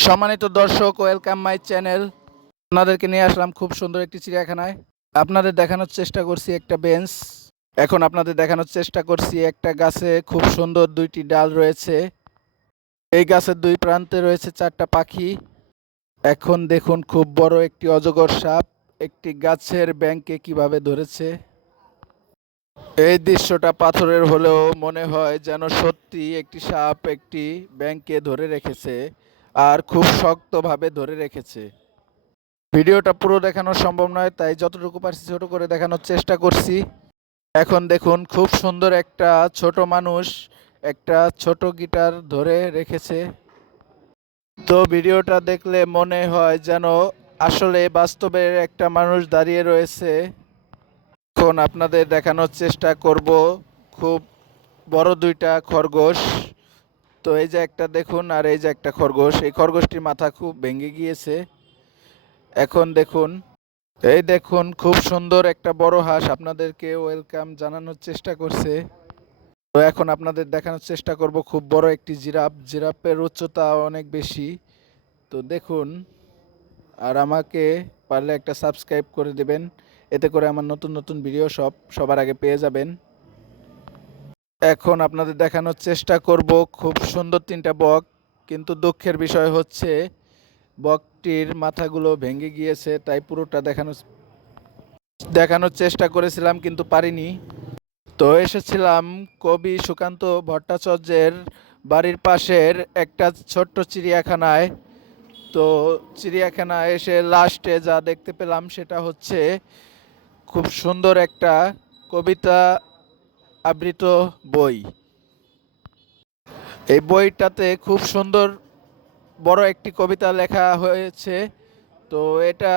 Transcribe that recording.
সম্মানিত দর্শক, welcome my channel. আপনাদেরকে নিয়ে আসলাম খুব সুন্দর একটি চিড়িয়াখানায়। আপনাদের দেখানোর চেষ্টা করছি একটা বেঞ্চ। এখন আপনাদের দেখানোর চেষ্টা করছি একটা গাছে খুব সুন্দর দুইটি ডাল রয়েছে। এই গাছের দুই প্রান্তে রয়েছে চারটা পাখি। এখন দেখুন খুব বড় একটি অজগর সাপ একটি গাছের ব্যাঙকে কিভাবে ধরেছে। এই দৃশ্যটা পাথরের হলেও মনে হয় যেন সত্যি একটি সাপ একটি ব্যাঙকে ধরে রেখেছে, আর খুব শক্তভাবে ধরে রেখেছে। ভিডিওটা পুরো দেখানো সম্ভব নয়, তাই যতটুকু পারছি ছোট করে দেখানোর চেষ্টা করছি। এখন দেখুন খুব সুন্দর একটা ছোট মানুষ একটা ছোট গিটার ধরে রেখেছে। তো ভিডিওটা দেখলে মনে হয় যেন আসলে বাস্তবে একটা মানুষ দাঁড়িয়ে রয়েছে। এখন আপনাদের দেখানোর চেষ্টা করব খুব বড় দুইটা খরগোশ। তো এই যে একটা দেখুন, আর এই যে একটা খরগোশ। এই খরগোশটির মাথা খুব ভেঙে গিয়েছে। এখন দেখুন, এই দেখুন খুব সুন্দর একটা বড় হাঁস আপনাদেরকে ওয়েলকাম জানানোর চেষ্টা করছে। তো এখন আপনাদের দেখানোর চেষ্টা করব খুব বড় একটি জিরাফ। জিরাফের উচ্চতা অনেক বেশি। তো দেখুন, আর আমাকে পারলে একটা সাবস্ক্রাইব করে দেবেন, এতে করে আমার নতুন নতুন ভিডিও সবার আগে পেয়ে যাবেন। এখন আপনাদের দেখানোর চেষ্টা করব খুব সুন্দর তিনটা বক। কিন্তু দুঃখের বিষয় হচ্ছে বকটির মাথাগুলো ভেঙে গিয়েছে, তাই পুরোটা দেখানোর চেষ্টা করেছিলাম কিন্তু পারিনি। তো এসেছিলাম কবি সুকান্ত ভট্টাচার্যের বাড়ির পাশের একটা ছোট্ট চিড়িয়াখানায়। তো চিড়িয়াখানায় এসে লাস্টে যা দেখতে পেলাম সেটা হচ্ছে খুব সুন্দর একটা কবিতা আবৃত বই। এই বইটাতে খুব সুন্দর বড় একটি কবিতা লেখা হয়েছে। তো এটা